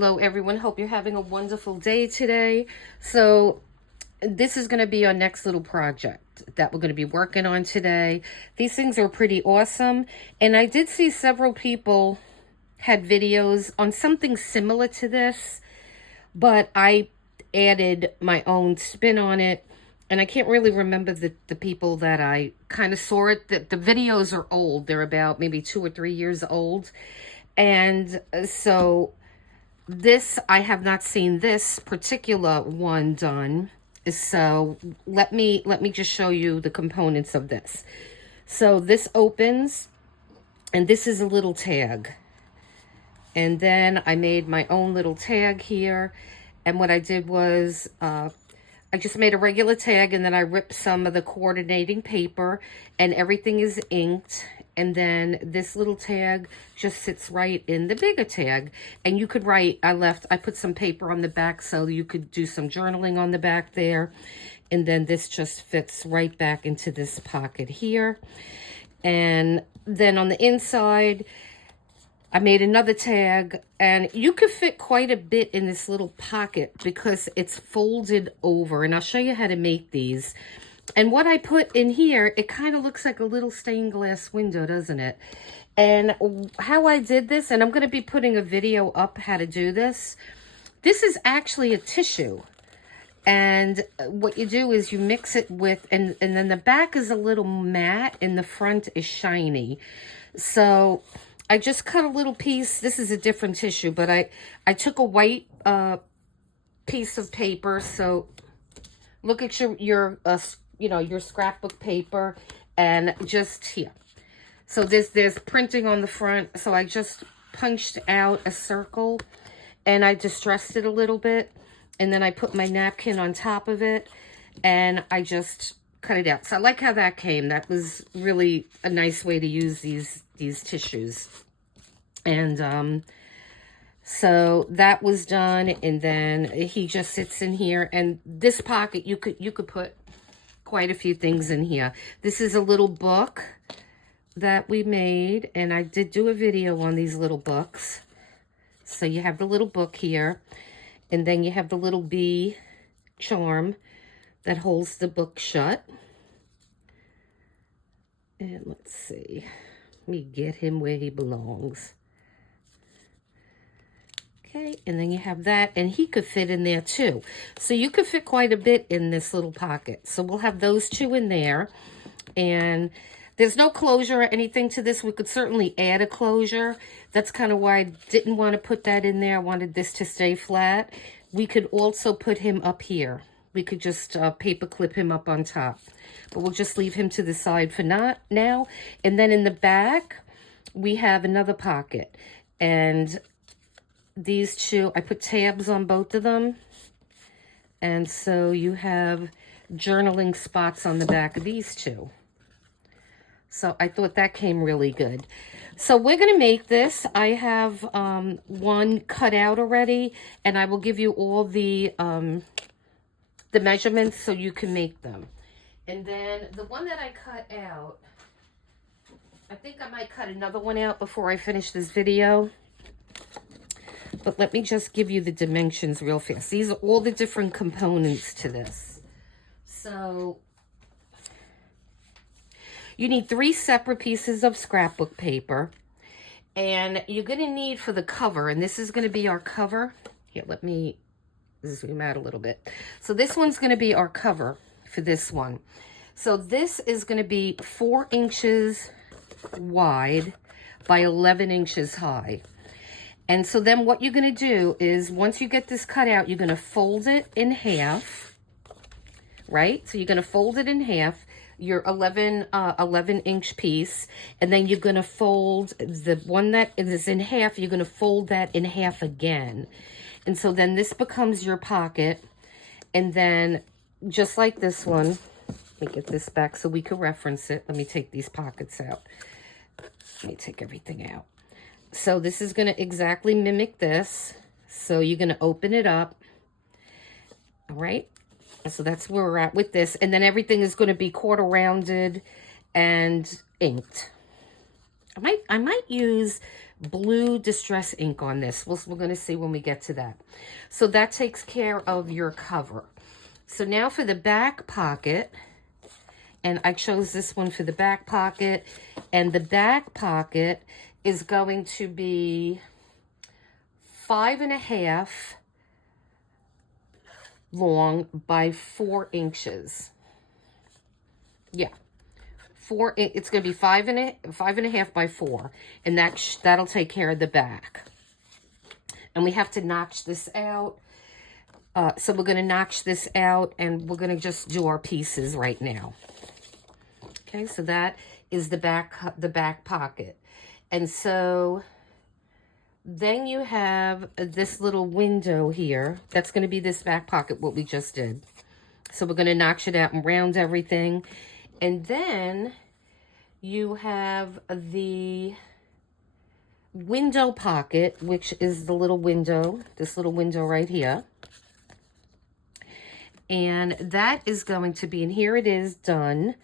Hello everyone, hope you're having a wonderful day today. So this is going to be our next little project that we're going to be working on today. These things are pretty awesome, and I did see several people had videos on something similar to this, but I added my own spin on it, and I can't really remember the people that I kind of saw it. The videos are old. They're about maybe 2 or 3 years old, and so this, I have not seen this particular one done. So let me just show you the components of this. So this opens, and this is a little tag. And then I made my own little tag here. And what I did was, I just made a regular tag, and then I ripped some of the coordinating paper, and everything is inked. And then this little tag just sits right in the bigger tag. And you could write, I put some paper on the back so you could do some journaling on the back there. And then this just fits right back into this pocket here. And then on the inside, I made another tag, and you could fit quite a bit in this little pocket because it's folded over. And I'll show you how to make these. And what I put in here, it kind of looks like a little stained glass window, doesn't it? And how I did this, and I'm going to be putting a video up how to do this. This is actually a tissue. And what you do is you mix it with, and then the back is a little matte and the front is shiny. So I just cut a little piece. This is a different tissue, but I took a white piece of paper. So look at your scrapbook paper, and just here. So there's printing on the front. So I just punched out a circle, and I distressed it a little bit, and then I put my napkin on top of it, and I just cut it out. So I like how that came. That was really a nice way to use these tissues. And so that was done, and then he just sits in here. And this pocket, you could put quite a few things in here. This is a little book that we made, and I did do a video on these little books. So you have the little book here, and then you have the little bee charm that holds the book shut. And let's see, let me get him where he belongs. Okay, and then you have that, and he could fit in there too. So you could fit quite a bit in this little pocket. So we'll have those two in there. And there's no closure or anything to this. We could certainly add a closure. That's kind of why I didn't want to put that in there. I wanted this to stay flat. We could also put him up here. We could just paper clip him up on top. But we'll just leave him to the side for now. And then in the back, we have another pocket. And these two, I put tabs on both of them. And so you have journaling spots on the back of these two. So I thought that came really good. So we're going to make this. I have one cut out already, and I will give you all the measurements so you can make them. And then the one that I cut out, I think I might cut another one out before I finish this video. But let me just give you the dimensions real fast. These are all the different components to this. So you need 3 separate pieces of scrapbook paper. And you're going to need for the cover, and this is going to be our cover. Here, let me zoom out a little bit. So this one's going to be our cover for this one. So this is going to be 4 inches wide by 11 inches high. And so then what you're going to do is, once you get this cut out, you're going to fold it in half, right? So you're going to fold it in half, your 11-inch piece, and then you're going to fold the one that is in half, you're going to fold that in half again. And so then this becomes your pocket, and then just like this one, let me get this back so we can reference it. Let me take these pockets out. Let me take everything out. So this is going to exactly mimic this. So you're going to open it up. All right. So that's where we're at with this. And then everything is going to be quarter rounded and inked. I might use blue distress ink on this. We're going to see when we get to that. So that takes care of your cover. So now for the back pocket, and I chose this one for the back pocket, and the back pocket is going to be 5.5 long by 4 inches. Yeah. It's going to be 5.5 by 4, and that'll take care of the back. And we have to notch this out. So we're going to notch this out, and we're going to just do our pieces right now. Okay, so that is the back pocket. And so then you have this little window here. That's going to be this back pocket, what we just did. So we're going to notch it out and round everything. And then you have the window pocket, which is the little window, this little window right here. And that is going to be, and here it is done.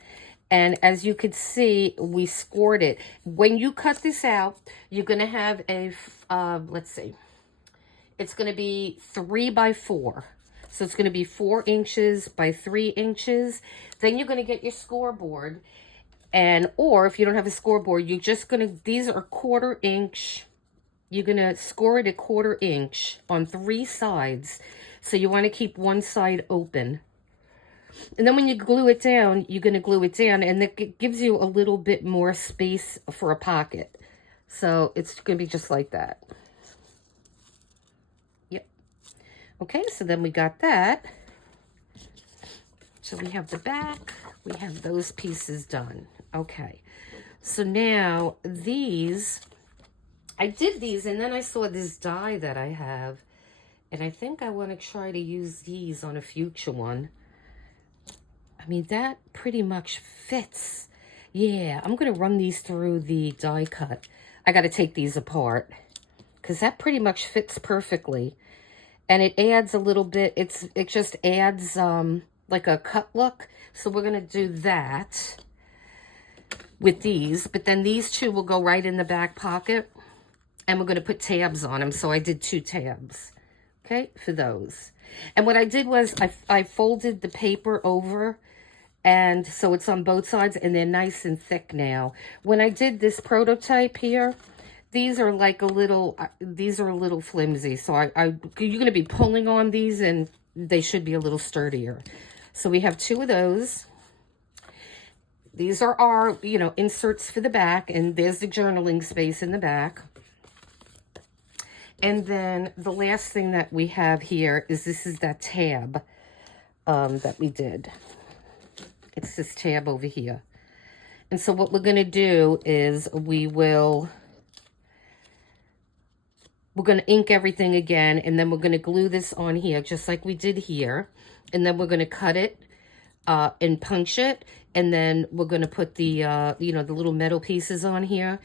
And as you could see, we scored it. When you cut this out, you're going to have a, let's see, it's going to be 3 by 4. So it's going to be 4 inches by 3 inches. Then you're going to get your scoreboard. Or if you don't have a scoreboard, you're just going to, these are 1/4 inch. You're going to score it 1/4 inch on 3 sides. So you want to keep one side open. And then when you glue it down, you're going to glue it down, and it gives you a little bit more space for a pocket. So it's going to be just like that. Yep. Okay, so then we got that. So we have the back, we have those pieces done. Okay, so now these, I did these, and then I saw this die that I have, and I think I want to try to use these on a future one. I mean, that pretty much fits. Yeah, I'm going to run these through the die cut. I got to take these apart because that pretty much fits perfectly. And it adds a little bit, it just adds like a cut look. So we're going to do that with these. But then these two will go right in the back pocket. And we're going to put tabs on them. So I did 2 tabs, okay, for those. And what I did was I folded the paper over, and so it's on both sides, and they're nice and thick now. When I did this prototype here, these are like a little flimsy. So you're going to be pulling on these, and they should be a little sturdier. So we have 2 of those. These are our, inserts for the back, and there's the journaling space in the back. And then the last thing that we have here is this is that tab that we did. It's this tab over here. And so what we're going to do is we're going to ink everything again, and then we're going to glue this on here just like we did here. And then we're going to cut it and punch it. And then we're going to put the, the little metal pieces on here.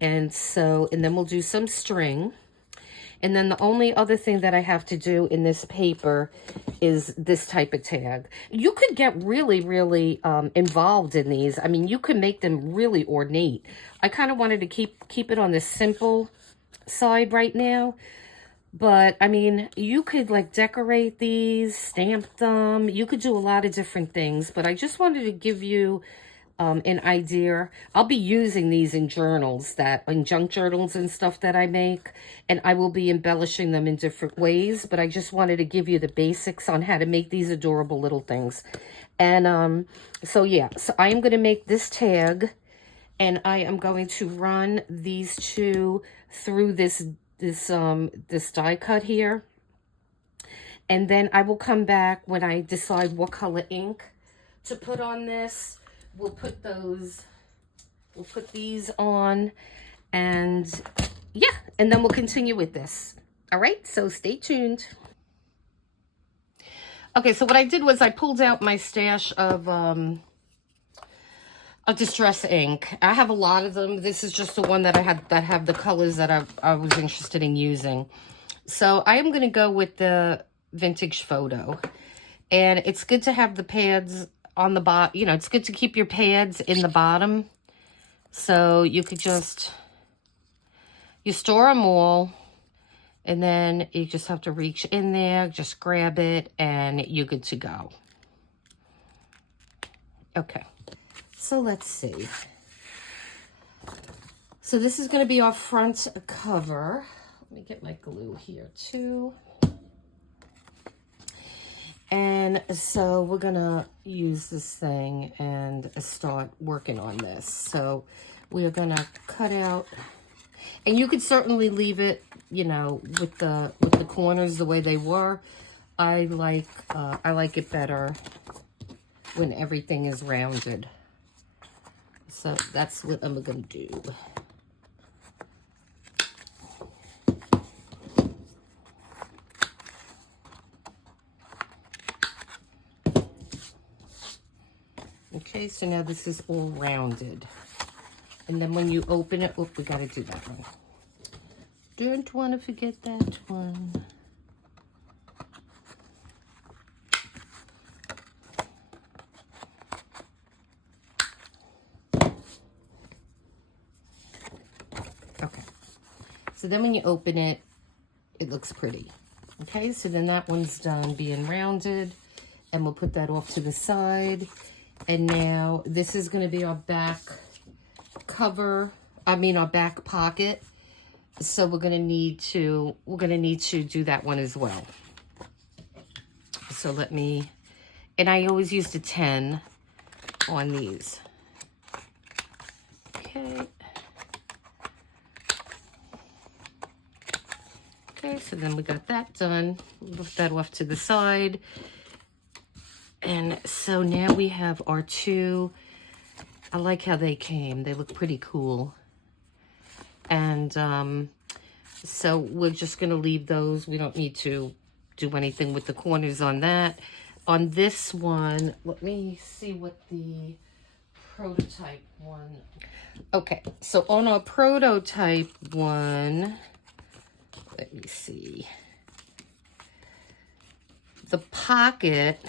And then we'll do some string. And then the only other thing that I have to do in this paper is this type of tag. You could get really, really involved in these. I mean, you can make them really ornate. I kind of wanted to keep it on the simple side right now. But, I mean, you could, like, decorate these, stamp them. You could do a lot of different things. But I just wanted to give you an idea. I'll be using these in journals, in junk journals and stuff that I make, and I will be embellishing them in different ways, but I just wanted to give you the basics on how to make these adorable little things. And so yeah, so I am going to make this tag, and I am going to run these 2 through this die cut here, and then I will come back when I decide what color ink to put on this. We'll put these on, and yeah, and then we'll continue with this. All right, so stay tuned. Okay, so what I did was I pulled out my stash of distress ink. I have a lot of them. This is just the one that I had that have the colors that I was interested in using. So I am going to go with the Vintage Photo, and it's good to have the pads on the bottom. It's good to keep your pads in the bottom So you could just, you store them all, and then you just have to reach in there, just grab it, and you're good to go. Okay, so let's see. So this is going to be our front cover. Let me get my glue here too. And so we're going to use this thing and start working on this. So we are going to cut out, and you could certainly leave it, you know, with the corners the way they were. I like it better when everything is rounded. So that's what I'm going to do. Okay, so now this is all rounded. And then when you open it, oh, we got to do that one. Don't want to forget that one. Okay. So then when you open it, it looks pretty. Okay, so then that one's done being rounded. And we'll put that off to the side. And now this is going to be our back cover. I mean our back pocket. So we're going to need to do that one as well. So let me, and I always used a 10 on these. Okay. Okay, so then we got that done. Lift that off to the side. And so now we have our two. I like how they came. They look pretty cool. And so we're just going to leave those. We don't need to do anything with the corners on that. On this one, let me see what the prototype one. Okay, so on our prototype one, let me see. The pocket,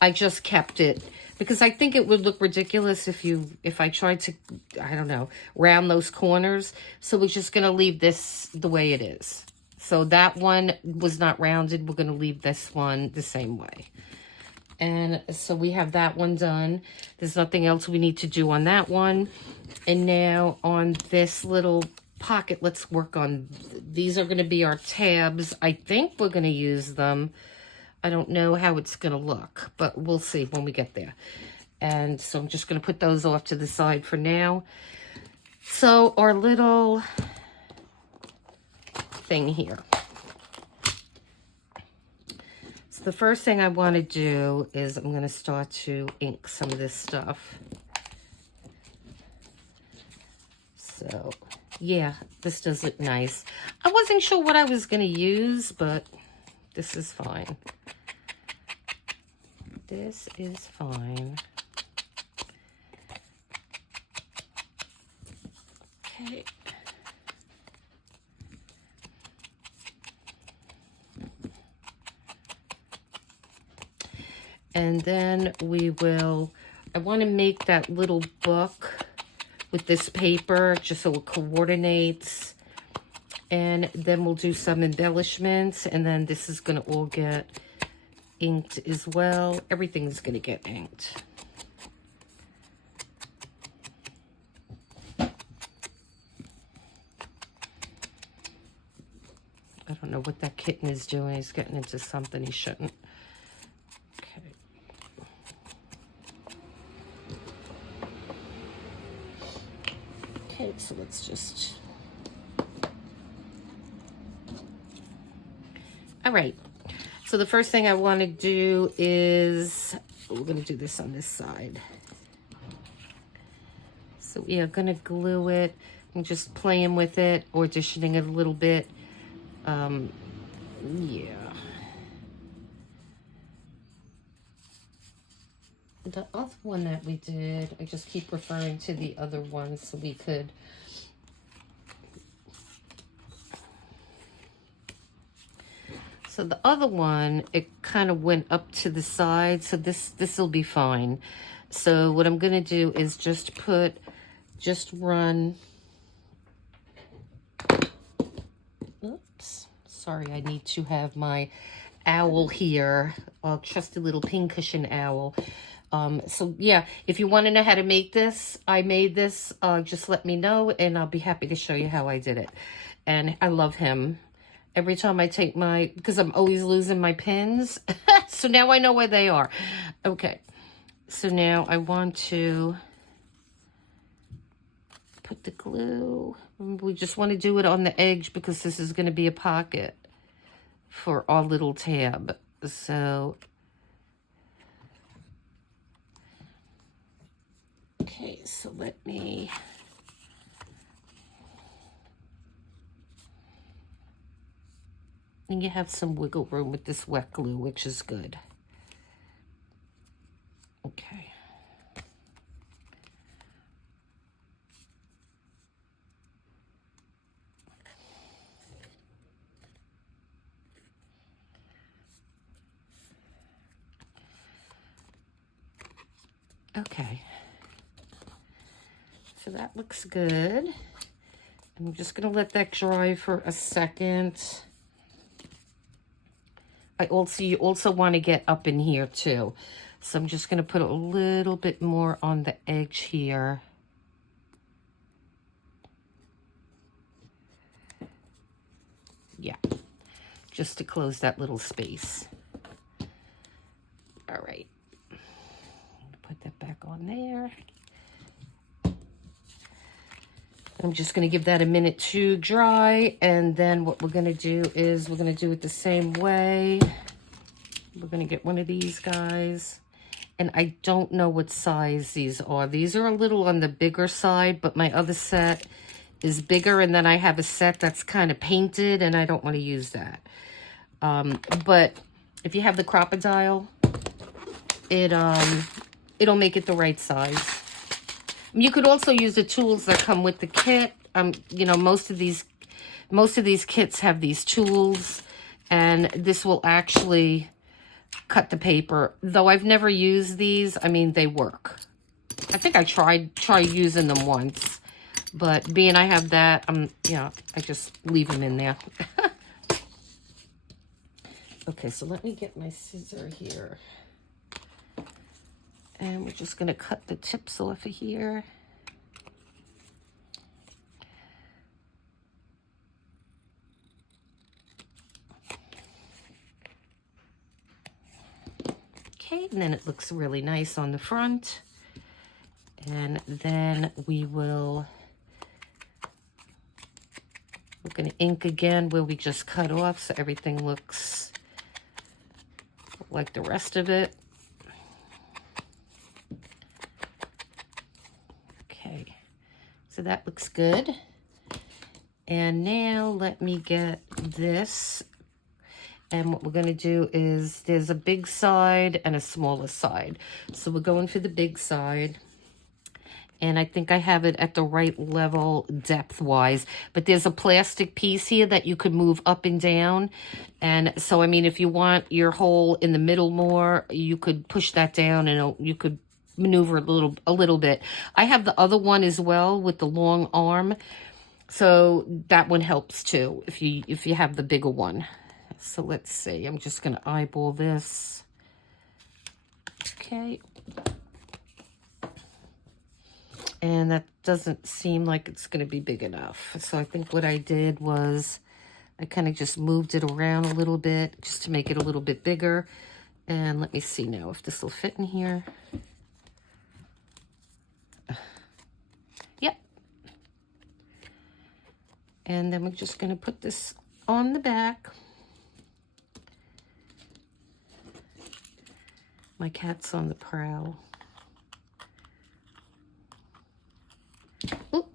I just kept it because I think it would look ridiculous if I tried to, I don't know, round those corners. So we're just going to leave this the way it is. So that one was not rounded. We're going to leave this one the same way. And so we have that one done. There's nothing else we need to do on that one. And now on this little pocket, let's work on, these are going to be our tabs. I think we're going to use them. I don't know how it's going to look, but we'll see when we get there. And so I'm just going to put those off to the side for now. So our little thing here. So the first thing I want to do is I'm going to start to ink some of this stuff. So, yeah, this does look nice. I wasn't sure what I was going to use, but this is fine. This is fine. Okay. And then we will, I want to make that little book with this paper just so it coordinates. And then we'll do some embellishments. And then this is going to all get inked as well. Everything's going to get inked. I don't know what that kitten is doing. He's getting into something he shouldn't. Okay. Okay, so let's just... All right. So the first thing I want to do is, we're going to do this on this side. So we are going to glue it. I'm just playing with it, auditioning it a little bit. Yeah. The other one that we did, I just keep referring to the other one so we could... So the other one, it kind of went up to the side, so this will be fine. So what I'm going to do is just put just run, oops, sorry, I need to have my owl here, a trusty little pincushion owl. So yeah, if you want to know how to make this, I made this, just let me know and I'll be happy to show you how I did it. And I love him. Every time I take my, because I'm always losing my pins, so now I know where they are. Okay, so now I want to put the glue. We just want to do it on the edge because this is going to be a pocket for our little tab. So, okay, so let me, and you have some wiggle room with this wet glue, which is good. Okay. Okay. So that looks good. I'm just going to let that dry for a second. You also want to get up in here too. So I'm just going to put a little bit more on the edge here. Yeah, just to close that little space. All right. Put that back on there. I'm just going to give that a minute to dry, and then what we're going to do is we're going to do it the same way. We're going to get one of these guys, and I don't know what size these are. These are a little on the bigger side, but my other set is bigger, and then I have a set that's kind of painted, and I don't want to use that. But if you have the crocodile, it'll make it the right size. You could also use the tools that come with the kit. You know, most of these kits have these tools, and this will actually cut the paper. Though I've never used these, I mean, they work. I think I tried using them once, but being I have that, yeah, I just leave them in there. Okay, so let me get my scissor here. And we're just going to cut the tips off of here. Okay, and then it looks really nice on the front. And then we're going to ink again where we just cut off so everything looks like the rest of it. So that looks good. And now let me get this. And what we're going to do is there's a big side and a smaller side. So we're going for the big side. And I think I have it at the right level depth-wise. But there's a plastic piece here that you could move up and down. And so, I mean, if you want your hole in the middle more, you could push that down and you could maneuver a little bit. I have the other one as well with the long arm, so that one helps too if you have the bigger one. So let's see, I'm just going to eyeball this. Okay, and that doesn't seem like it's going to be big enough, so I think what I did was I kind of just moved it around a little bit just to make it a little bit bigger. And let me see now if this will fit in here. And then we're just going to put this on the back. My cat's on the prowl. Oop.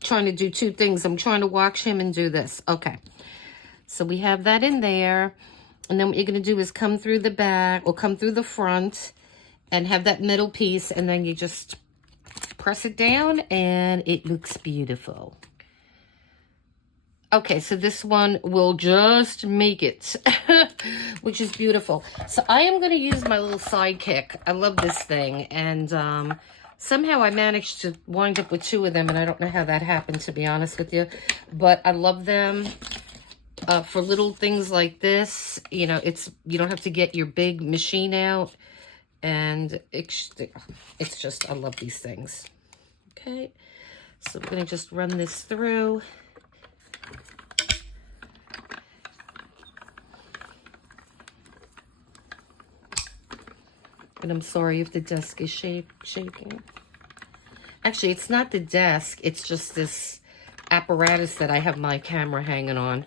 Trying to do two things. I'm trying to watch him and do this. Okay. So we have that in there. And then what you're going to do is come through the back or come through the front and have that middle piece. And then you just press it down and it looks beautiful. Okay, so this one will just make it, which is beautiful. So I am going to use my little sidekick. I love this thing. And Somehow I managed to wind up with 2 of them, and I don't know how that happened, to be honest with you. But I love them for little things like this. You know, you don't have to get your big machine out. And it's just, I love these things. Okay, so I'm going to just run this through. And I'm sorry if the desk is shaking. Actually, it's not the desk. It's just this apparatus that I have my camera hanging on.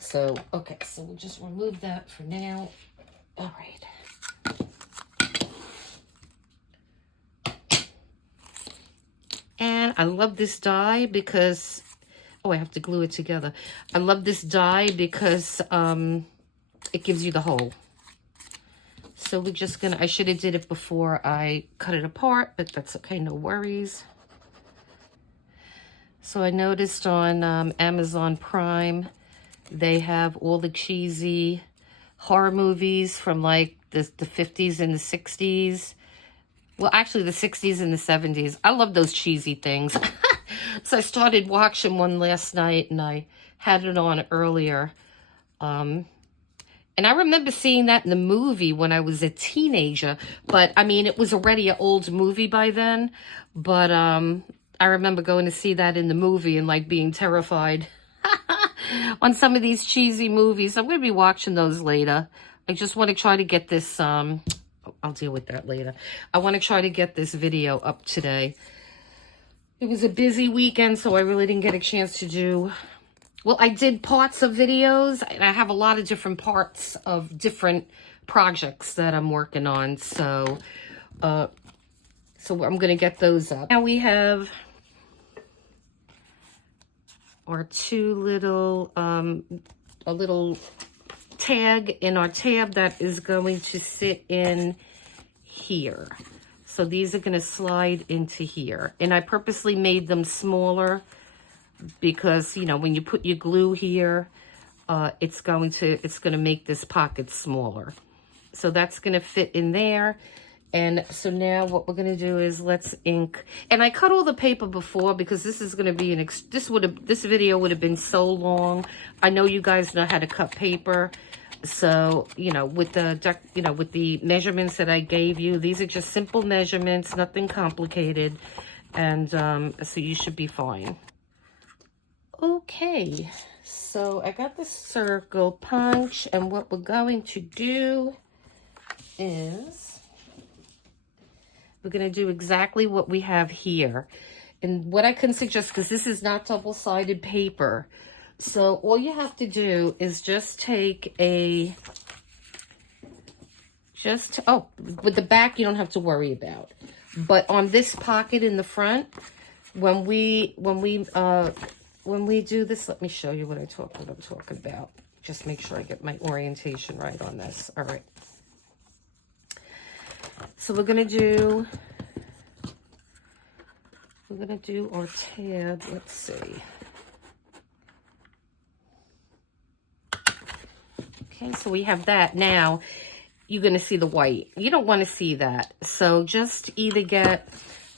So, okay, so we'll just remove that for now. All right. And I love this die because, oh, I have to glue it together. I love this die because it gives you the hole. So we're just gonna, I should have did it before I cut it apart, but that's okay, no worries. So I noticed on Amazon Prime, they have all the cheesy horror movies from like the 50s and the 60s. Well, actually the 60s and the 70s. I love those cheesy things. So I started watching one last night, and I had it on earlier. And I remember seeing that in the movie when I was a teenager. But, I mean, it was already an old movie by then. But I remember going to see that in the movie and, like, being terrified on some of these cheesy movies. I'm going to be watching those later. I just want to try to get this, I'll deal with that later. I want to try to get this video up today. It was a busy weekend, so I really didn't get a chance to do... Well, I did parts of videos, and I have a lot of different parts of different projects that I'm working on. So, I'm going to get those up. Now we have our 2 little, a little tag in our tab that is going to sit in here. So these are going to slide into here. And I purposely made them smaller because, you know, when you put your glue here, it's going to make this pocket smaller. So that's going to fit in there. And so now what we're going to do is let's ink. And I cut all the paper before because this is going to be this video would have been so long. I know you guys know how to cut paper. So, you know, with the measurements that I gave you, these are just simple measurements, nothing complicated. And so you should be fine. Okay, so I got the circle punch, and what we're going to do is we're going to do exactly what we have here. And what I can suggest, because this is not double-sided paper, so all you have to do is just take with the back you don't have to worry about. But on this pocket in the front, when we do this, let me show you what I'm talking about. Just make sure I get my orientation right on this. All right. So we're gonna do our tab. Let's see. Okay, so we have that. Now you're gonna see the white. You don't want to see that. So just either get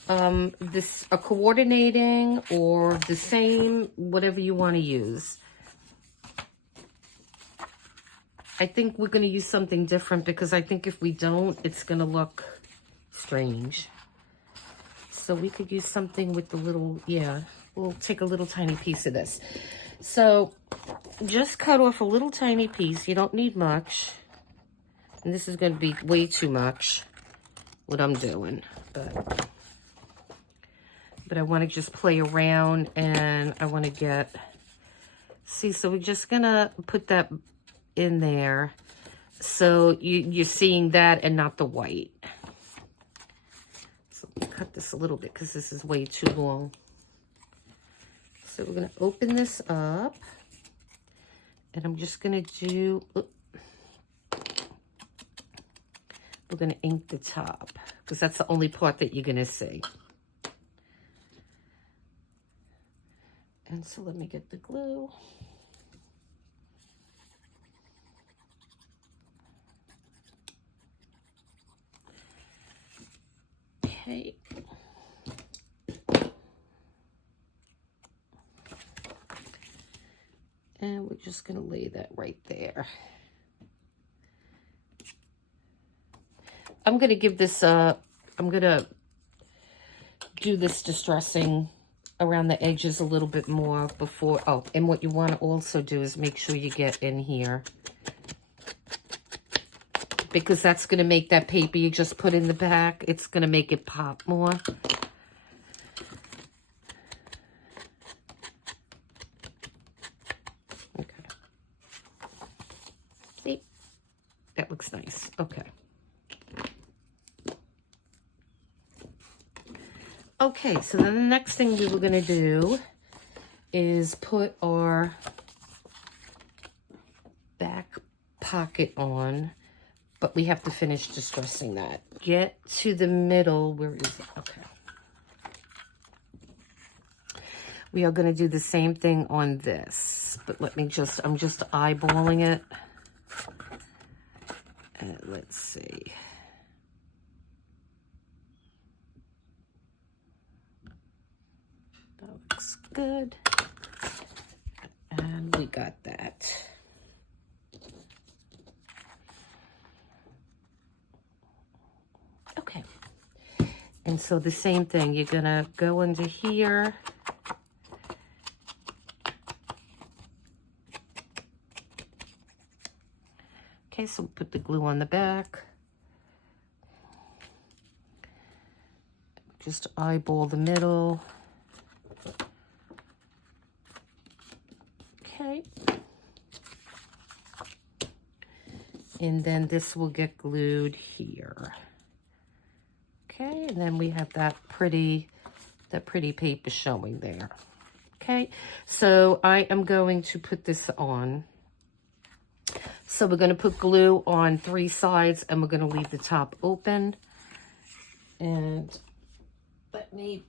a coordinating or the same, whatever you want to use. I think we're going to use something different because I think if we don't, it's going to look strange. So we could use something with the little, we'll take a little tiny piece of this. So just cut off a little tiny piece. You don't need much. And this is going to be way too much, what I'm doing. But I want to just play around, and I want to get, see, so we're just going to put that in there. So you're seeing that and not the white. So cut this a little bit because this is way too long. So we're going to open this up, and I'm just going to do, we're going to ink the top because that's the only part that you're going to see. And so let me get the glue. Okay. And we're just going to lay that right there. I'm going to give this, I'm going to do this distressing around the edges a little bit more before, oh, and what you want to also do is make sure you get in here, because that's going to make that paper you just put in the back, it's going to make it pop more. Okay. See? That looks nice. Okay. Okay, so then the next thing we were going to do is put our back pocket on, but we have to finish distressing that. Get to the middle. Where is it? Okay. We are going to do the same thing on this, but let me just, I'm just eyeballing it. And let's see. That looks good. And we got that. Okay. And so the same thing, you're gonna go into here. Okay, so put the glue on the back. Just eyeball the middle. Okay. And then this will get glued here. Okay, and then we have that pretty paper showing there. Okay, so I am going to put this on. So we're going to put glue on 3 sides, and we're going to leave the top open. And let me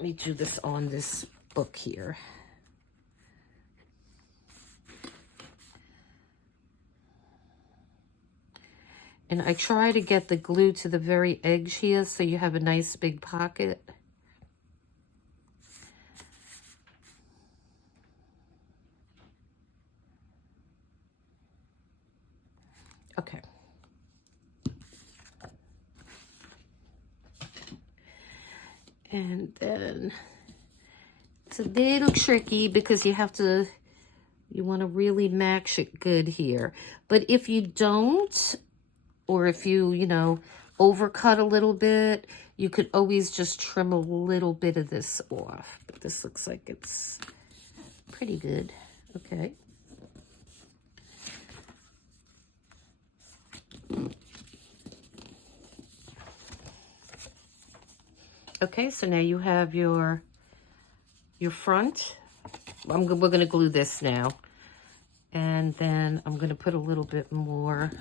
do this on this book here. And I try to get the glue to the very edge here so you have a nice big pocket. Okay. And then it's a little tricky because you have to, you want to really match it good here. But if you don't, or if you, you know, overcut a little bit, you could always just trim a little bit of this off. But this looks like it's pretty good. Okay. Okay, so now you have your front. We're going to glue this now. And then I'm going to put a little bit more.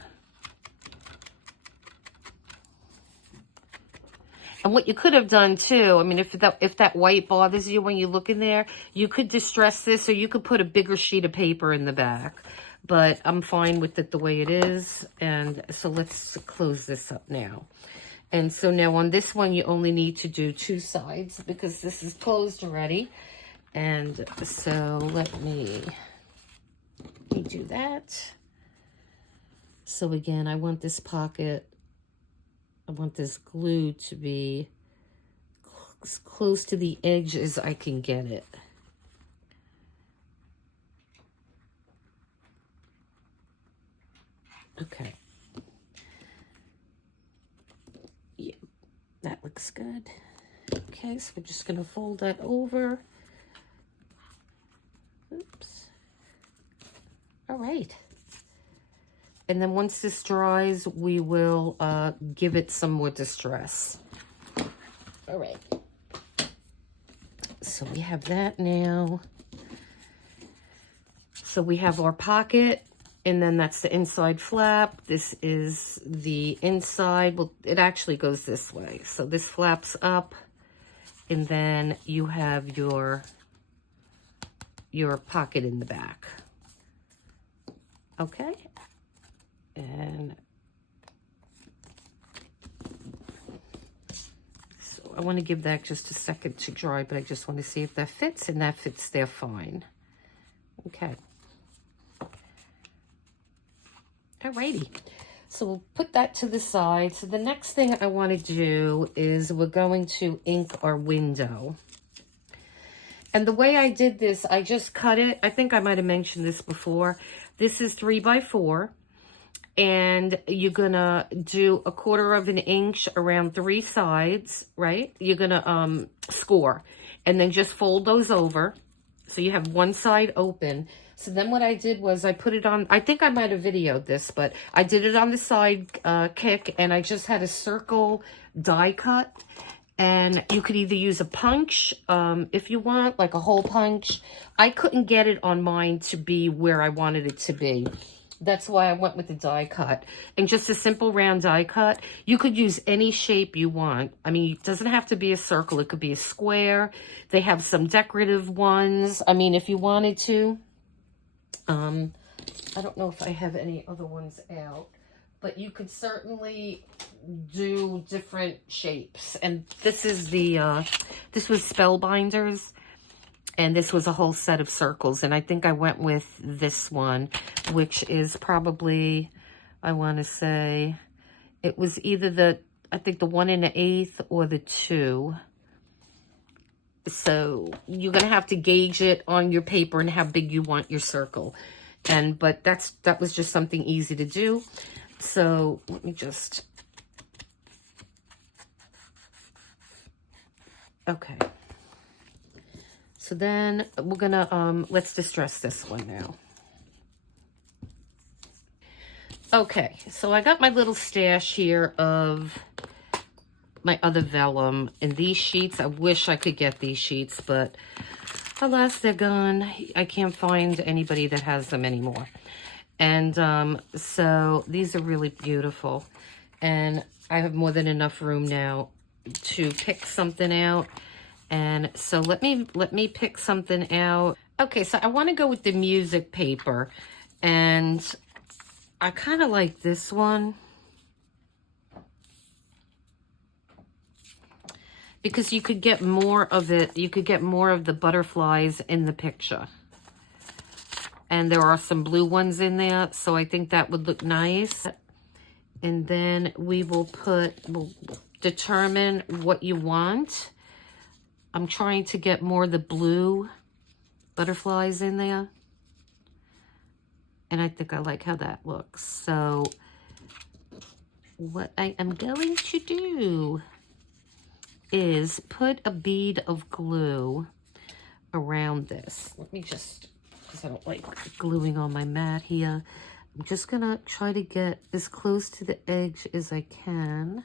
And what you could have done too, I mean, if that white bothers you when you look in there, you could distress this, or you could put a bigger sheet of paper in the back. But I'm fine with it the way it is. And so let's close this up now. And so now on this one, you only need to do 2 sides because this is closed already. And so let me do that. So again, I want this pocket, I want this glue to be as close to the edge as I can get it. Okay. Yeah, that looks good. Okay, so we're just going to fold that over. Oops. All right. And then once this dries, we will give it some more distress. All right. So we have that now. So we have our pocket, and then that's the inside flap. This is the inside. Well, it actually goes this way. So this flaps up, and then you have your pocket in the back. Okay. And so I want to give that just a second to dry, but I just want to see if that fits, and that fits there fine. Okay. Alrighty. So we'll put that to the side. So the next thing I want to do is we're going to ink our window. And the way I did this, I just cut it. I think I might have mentioned this before. This is 3x4. And you're gonna do 1/4 of an inch around 3 sides, right? You're gonna score and then just fold those over. So you have one side open. So then what I did was I put it on, I think I might have videoed this, but I did it on the side kick, and I just had a circle die cut. And you could either use a punch if you want, like a hole punch. I couldn't get it on mine to be where I wanted it to be. That's why I went with the die cut. And just a simple round die cut. You could use any shape you want. I mean, it doesn't have to be a circle. It could be a square. They have some decorative ones. I mean, if you wanted to. I don't know if I have any other ones out. But you could certainly do different shapes. And this is the, this was Spellbinders. And this was a whole set of circles. And I think I went with this one, which is probably, I want to say, it was either the, I think the 1 1/8 or the 2. So you're going to have to gauge it on your paper and how big you want your circle. And, but that was just something easy to do. So let me just, okay. So then we're gonna, let's distress this one now. Okay, so I got my little stash here of my other vellum. And these sheets, I wish I could get these sheets, but alas, they're gone. I can't find anybody that has them anymore. And so these are really beautiful. And I have more than enough room now to pick something out. And so let me pick something out. Okay, so I want to go with the music paper. And I kind of like this one. Because you could get more of it. You could get more of the butterflies in the picture. And there are some blue ones in there. So I think that would look nice. And then we'll determine what you want. I'm trying to get more of the blue butterflies in there. And I think I like how that looks. So what I am going to do is put a bead of glue around this. Let me just, because I don't like gluing on my mat here. I'm just going to try to get as close to the edge as I can.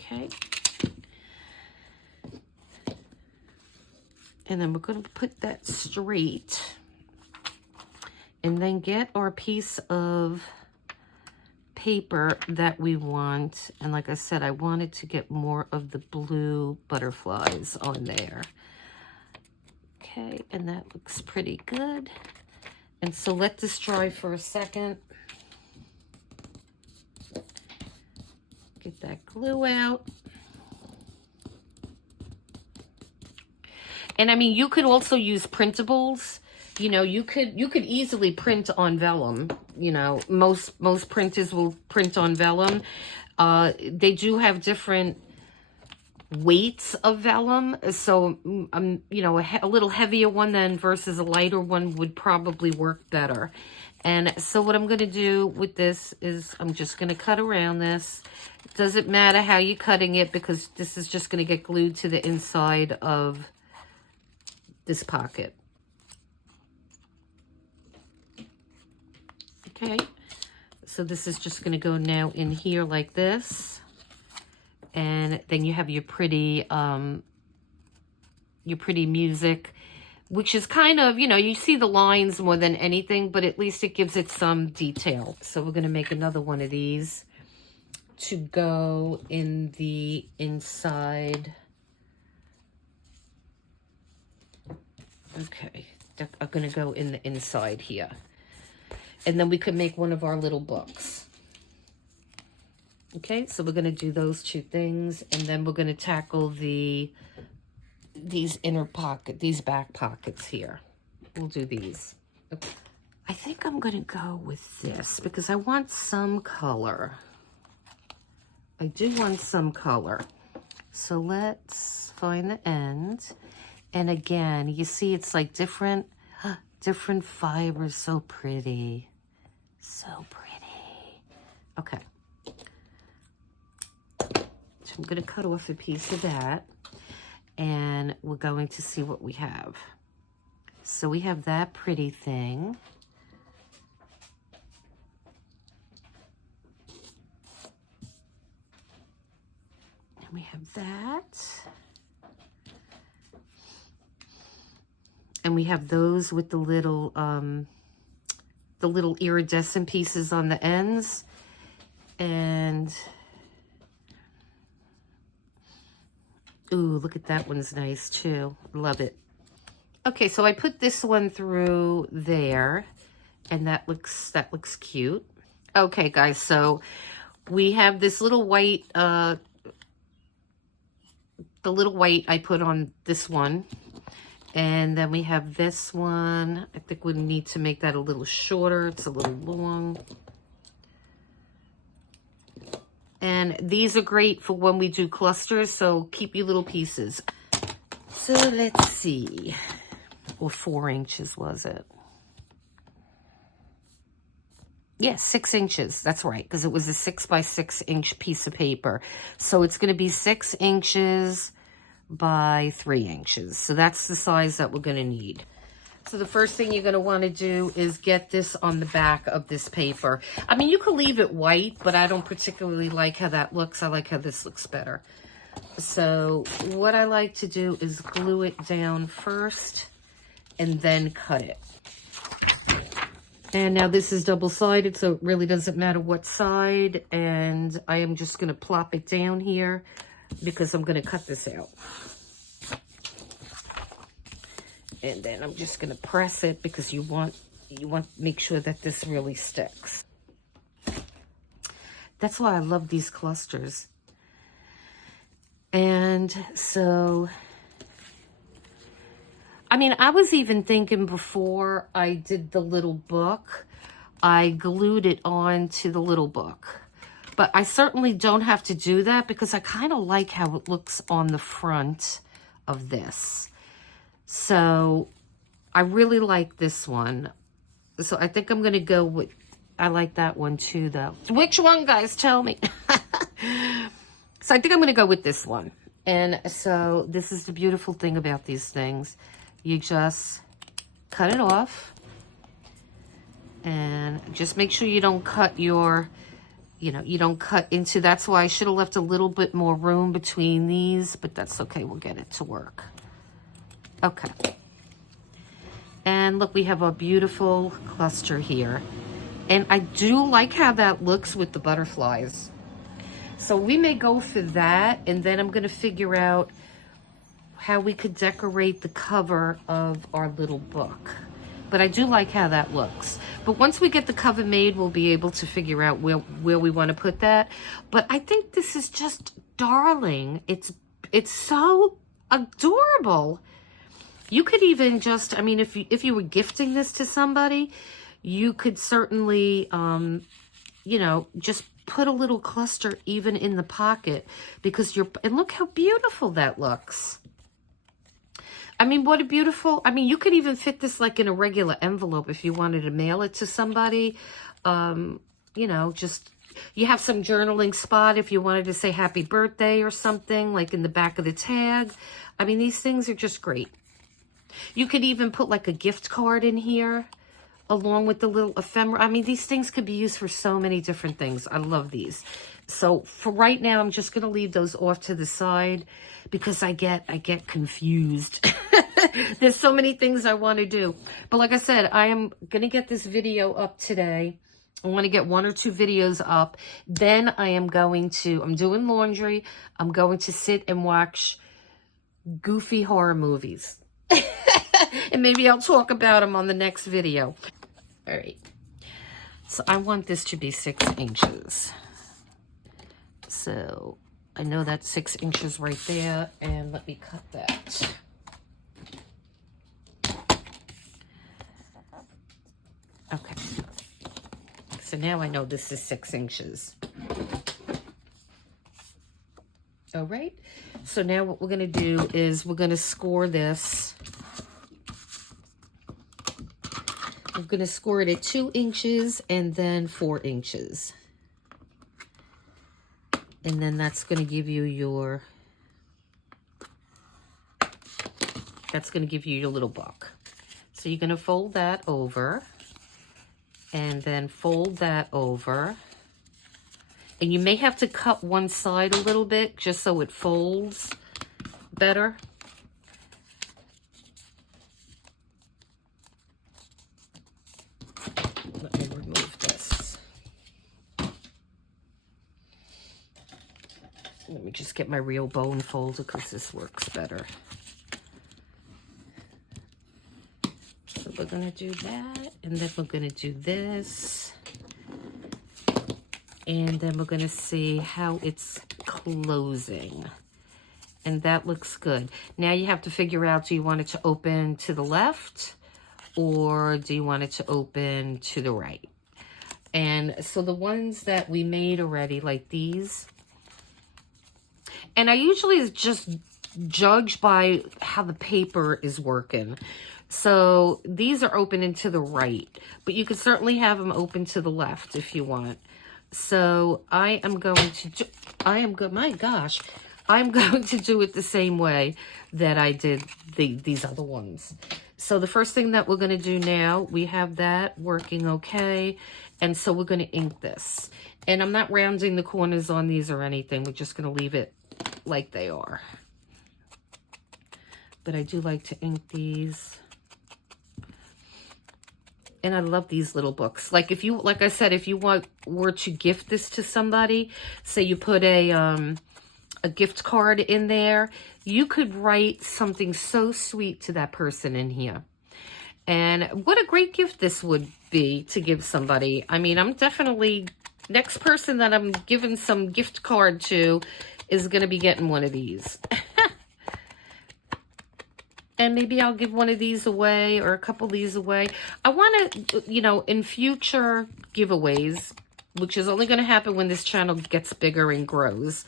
Okay. And then we're going to put that straight. And then get our piece of paper that we want. And like I said, I wanted to get more of the blue butterflies on there. Okay, and that looks pretty good. And so let this dry for a second. Get that glue out. And I mean, you could also use printables. You know, you could easily print on vellum. You know, most printers will print on vellum. They do have different weights of vellum. So, you know, a little heavier one then versus a lighter one would probably work better. And so what I'm going to do with this is I'm just going to cut around this. It doesn't matter how you're cutting it because this is just going to get glued to the inside of this pocket. Okay, so this is just going to go now in here like this. And then you have your pretty music, which is kind of, you know, you see the lines more than anything, but at least it gives it some detail. So we're going to make another one of these to go in the inside. Okay, I'm going to go in the inside here. And then we could make one of our little books. Okay, so we're going to do those two things. And then we're going to tackle these back pockets here. We'll do these. Okay. I think I'm going to go with this because I want some color. I do want some color. So let's find the end. And again, you see it's like different fibers. So pretty. So pretty. Okay. So I'm going to cut off a piece of that. And we're going to see what we have. So we have that pretty thing. And we have that. And we have those with the little iridescent pieces on the ends. And ooh, look at that one's nice too. Love it. Okay, so I put this one through there, and that looks cute. Okay, guys, so we have this little white, the little white I put on this one, and then we have this one. I think we need to make that a little shorter. It's a little long. And these are great for when we do clusters, so keep your little pieces. So let's see. Or 4 inches, was it? Yeah, 6 inches. That's right, because it was a 6 by 6 inch piece of paper. So it's going to be 6 inches by 3 inches. So that's the size that we're going to need. So the first thing you're going to want to do is get this on the back of this paper. I mean, you could leave it white, but I don't particularly like how that looks. I like how this looks better. So what I like to do is glue it down first and then cut it. And now this is double-sided, so it really doesn't matter what side. And I am just going to plop it down here because I'm going to cut this out. And then I'm just going to press it because you want to make sure that this really sticks. That's why I love these clusters. And so, I mean, I was even thinking before I did the little book, I glued it on to the little book. But I certainly don't have to do that because I kind of like how it looks on the front of this. So I really like this one. So I think I'm going to go with, I like that one too, though. Which one, guys? Tell me. So I think I'm going to go with this one. And so this is the beautiful thing about these things. You just cut it off. And just make sure you don't cut your, you don't cut into, that's why I should have left a little bit more room between these. But that's okay. We'll get it to work. Okay. And look, we have a beautiful cluster here. And I do like how that looks with the butterflies. So we may go for that, and then I'm going to figure out how we could decorate the cover of our little book. But I do like how that looks. But once we get the cover made, we'll be able to figure out where we want to put that. But I think this is just darling. It's so adorable. You could even just, I mean, if you were gifting this to somebody, you could certainly, just put a little cluster even in the pocket because and look how beautiful that looks. I mean, what a beautiful, I mean, you could even fit this like in a regular envelope if you wanted to mail it to somebody. Just, you have some journaling spot if you wanted to say happy birthday or something, like in the back of the tag. I mean, these things are just great. You could even put like a gift card in here along with the little ephemera. I mean, these things could be used for so many different things. I love these. So for right now, I'm just going to leave those off to the side because I get confused. There's so many things I want to do. But like I said, I am going to get this video up today. I want to get 1 or 2 videos up. Then I'm doing laundry. I'm going to sit and watch goofy horror movies. And maybe I'll talk about them on the next video. All right. So I want this to be 6 inches. So I know that's 6 inches right there, and let me cut that. Okay. So now I know this is 6 inches. All right. So now what we're going to do is we're going to score this. I'm going to score it at 2 inches and then 4 inches. And then that's going to give you your, little book. So you're going to fold that over and then fold that over. And you may have to cut one side a little bit just so it folds better. Let me remove this. Let me just get my real bone folder because this works better. So we're going to do that, and then we're going to do this. And then we're going to see how it's closing. And that looks good. Now you have to figure out, do you want it to open to the left or do you want it to open to the right? And so the ones that we made already, like these, and I usually just judge by how the paper is working. So these are opening to the right, but you could certainly have them open to the left if you want. So I am going to do, my gosh, I'm going to do it the same way that I did these other ones. So the first thing that we're going to do now, we have that working okay. And so we're going to ink this. And I'm not rounding the corners on these or anything. We're just going to leave it like they are. But I do like to ink these. And I love these little books. Like if you, like I said, if you were to gift this to somebody, say you put a gift card in there, you could write something so sweet to that person in here. And what a great gift this would be to give somebody. I mean, I'm definitely, next person that I'm giving some gift card to is going to be getting one of these. And maybe I'll give one of these away or a couple of these away. I want to, you know, in future giveaways, which is only going to happen when this channel gets bigger and grows,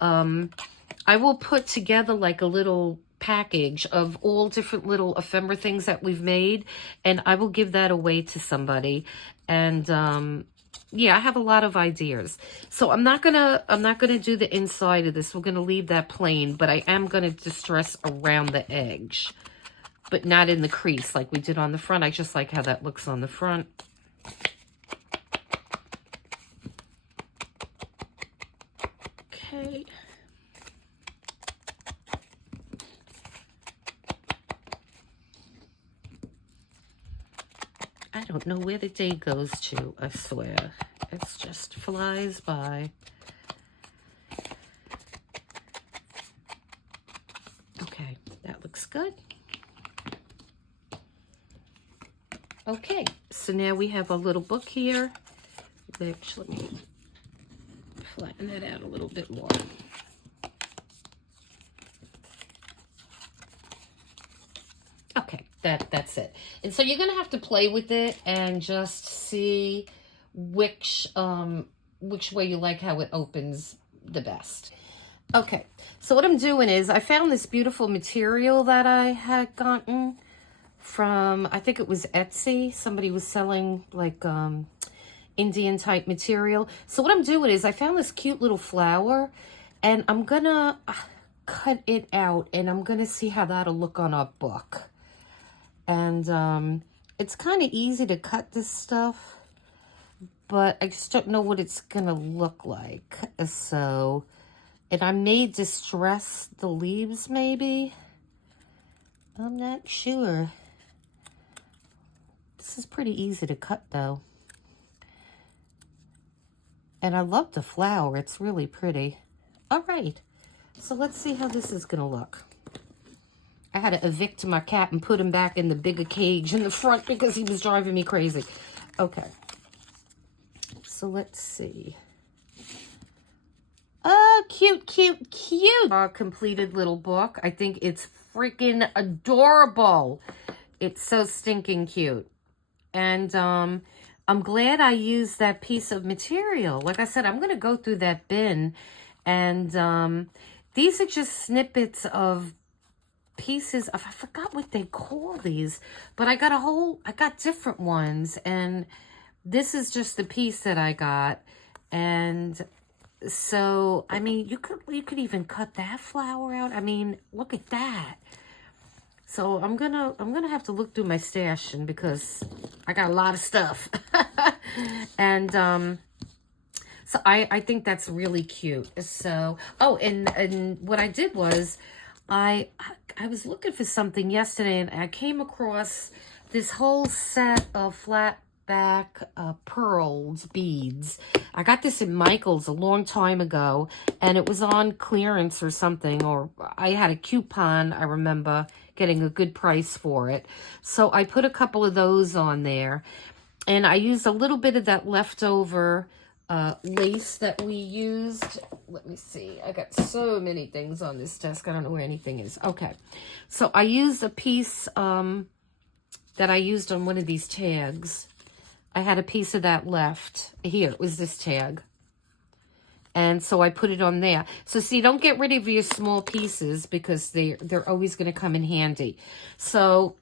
I will put together like a little package of all different little ephemera things that we've made. And I will give that away to somebody. And, yeah, I have a lot of ideas. So I'm not gonna do the inside of this. We're gonna leave that plain, but I am gonna distress around the edge, but not in the crease like we did on the front. I just like how that looks on the front. Okay. I don't know where the day goes to, I swear. It just flies by. Okay, that looks good. Okay, so now we have a little book here, which, let me flatten that out a little bit more. Okay, that's it. And so you're going to have to play with it and just see which way you like how it opens the best. Okay, so what I'm doing is I found this beautiful material that I had gotten from, I think it was Etsy. Somebody was selling like Indian type material. So what I'm doing is I found this cute little flower and I'm gonna cut it out and I'm gonna see how that'll look on our book. And it's kind of easy to cut this stuff, but I just don't know what it's gonna look like. So, and I may distress the leaves maybe. I'm not sure. This is pretty easy to cut though. And I love the flower. It's really pretty. All right. So let's see how this is gonna look. I had to evict my cat and put him back in the bigger cage in the front because he was driving me crazy. Okay. So let's see. Oh, cute, cute, cute. Our completed little book. I think it's freaking adorable. It's so stinking cute. And I'm glad I used that piece of material. Like I said, I'm going to go through that bin. And these are just snippets of pieces of, I forgot what they call these, but I got different ones. And this is just the piece that I got. And so, I mean, you could even cut that flower out. I mean, look at that. So I'm gonna have to look through my stash, and because I got a lot of stuff. And so I think that's really cute. So, oh, and what I did was I was looking for something yesterday, and I came across this whole set of flat back pearls beads. I got this at Michael's a long time ago, and it was on clearance or something, or I had a coupon, I remember getting a good price for it. So I put a couple of those on there, and I used a little bit of that leftover lace that we used. Let me see. I got so many things on this desk. I don't know where anything is. Okay. So I used a piece that I used on one of these tags. I had a piece of that left. Here, it was this tag. And so I put it on there. So see, don't get rid of your small pieces because they're always going to come in handy. So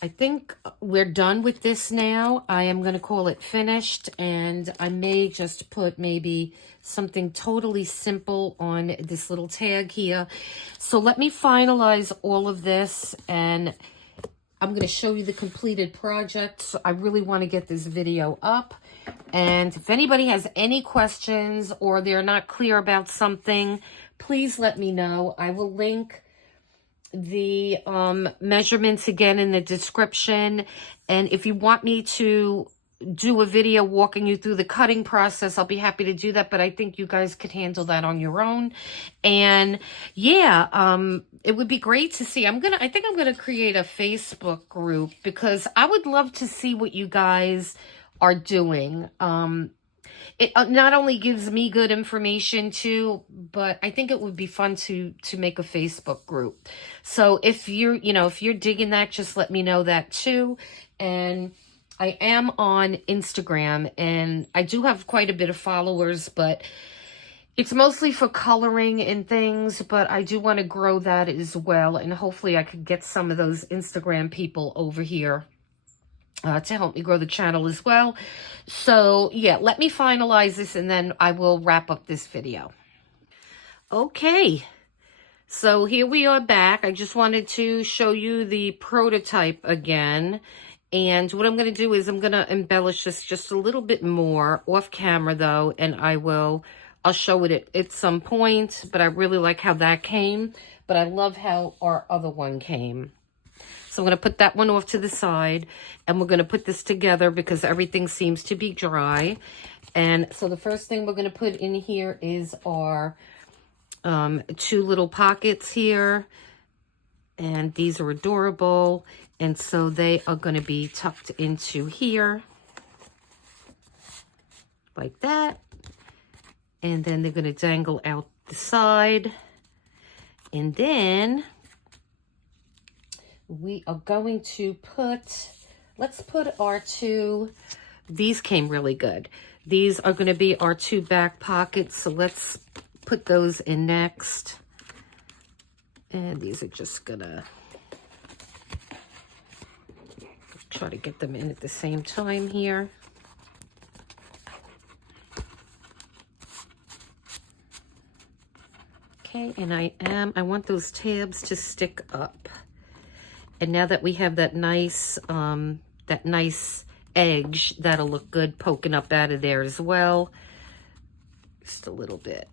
I think we're done with this now. I am going to call it finished, and I may just put maybe something totally simple on this little tag here. So let me finalize all of this, and I'm going to show you the completed project. So I really want to get this video up. And if anybody has any questions or they're not clear about something, please let me know. I will link the measurements again in the description. And if you want me to do a video walking you through the cutting process, I'll be happy to do that, but I think you guys could handle that on your own. And yeah, it would be great to see. I think I'm gonna create a Facebook group because I would love to see what you guys are doing. It not only gives me good information too, but I think it would be fun to make a Facebook group. So if you're digging that, just let me know that too. And I am on Instagram, and I do have quite a bit of followers, but it's mostly for coloring and things, but I do want to grow that as well. And hopefully I could get some of those Instagram people over here to help me grow the channel as well. So yeah, let me finalize this and then I will wrap up this video. Okay, so here we are back. I just wanted to show you the prototype again. And what I'm going to do is I'm going to embellish this just a little bit more off camera though, and I'll show it at some point, but I really like how that came, but I love how our other one came. So I'm going to put that one off to the side, and we're going to put this together because everything seems to be dry. And so the first thing we're going to put in here is our two little pockets here. And these are adorable. And so they are going to be tucked into here. Like that. And then they're going to dangle out the side. And then we are going to let's put our two, these came really good. These are going to be our two back pockets. So let's put those in next. And these are just going to try to get them in at the same time here. Okay, and I want those tabs to stick up. And now that we have that nice edge, that'll look good poking up out of there as well. Just a little bit.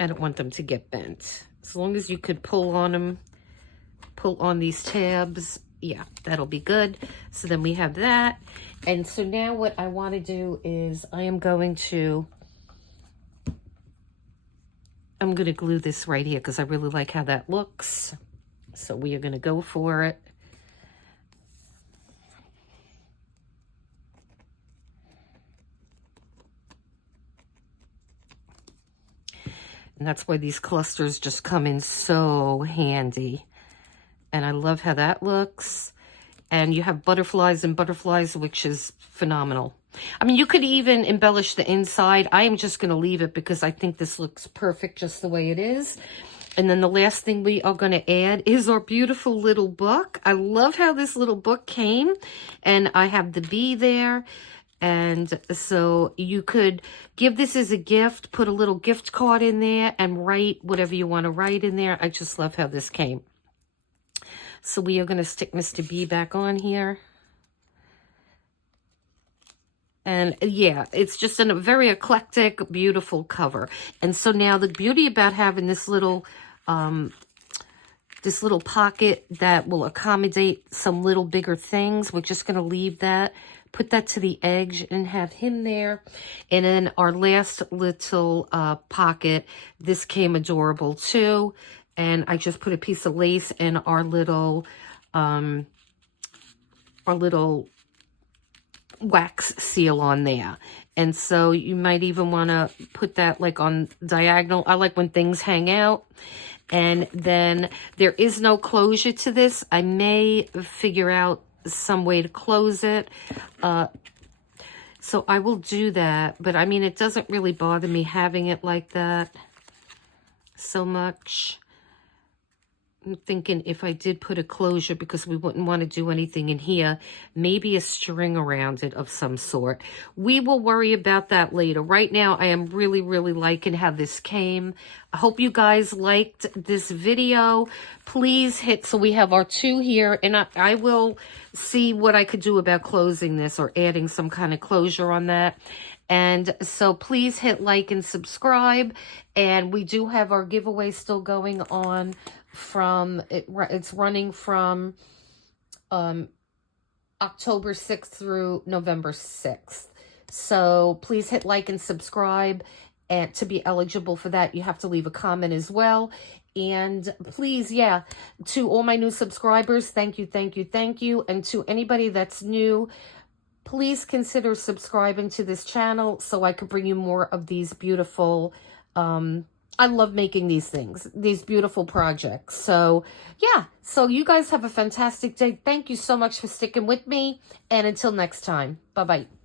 I don't want them to get bent. As long as you could pull on them, pull on these tabs, yeah, that'll be good. So then we have that. And so now what I want to do is I'm going to glue this right here because I really like how that looks. So we are going to go for it. And that's why these clusters just come in so handy. And I love how that looks. And you have butterflies and butterflies, which is phenomenal. I mean, you could even embellish the inside. I am just going to leave it because I think this looks perfect just the way it is. And then the last thing we are going to add is our beautiful little book. I love how this little book came. And I have the bee there. And so you could give this as a gift, put a little gift card in there, and write whatever you want to write in there. I just love how this came. So we are going to stick Mr. B back on here. And yeah, it's just a very eclectic, beautiful cover. And so now the beauty about having this little pocket that will accommodate some little bigger things, we're just going to leave that, put that to the edge and have him there. And then our last little pocket, this came adorable too. And I just put a piece of lace in our little wax seal on there. And so you might even want to put that like on diagonal. I like when things hang out. And then there is no closure to this. I may figure out some way to close it. So I will do that. But I mean, it doesn't really bother me having it like that so much. I'm thinking if I did put a closure, because we wouldn't want to do anything in here, maybe a string around it of some sort. We will worry about that later. Right now, I am really, really liking how this came. I hope you guys liked this video. Please hit, so we have our 2 here, and I will see what I could do about closing this or adding some kind of closure on that. And so please hit like and subscribe. And we do have our giveaway still going on from, it's running from October 6th through November 6th. So please hit like and subscribe. And to be eligible for that, you have to leave a comment as well. And please, yeah, to all my new subscribers, thank you, thank you, thank you. And to anybody that's new, please consider subscribing to this channel so I could bring you more of these beautiful, I love making these things, these beautiful projects. So yeah, so you guys have a fantastic day. Thank you so much for sticking with me. And until next time, bye-bye.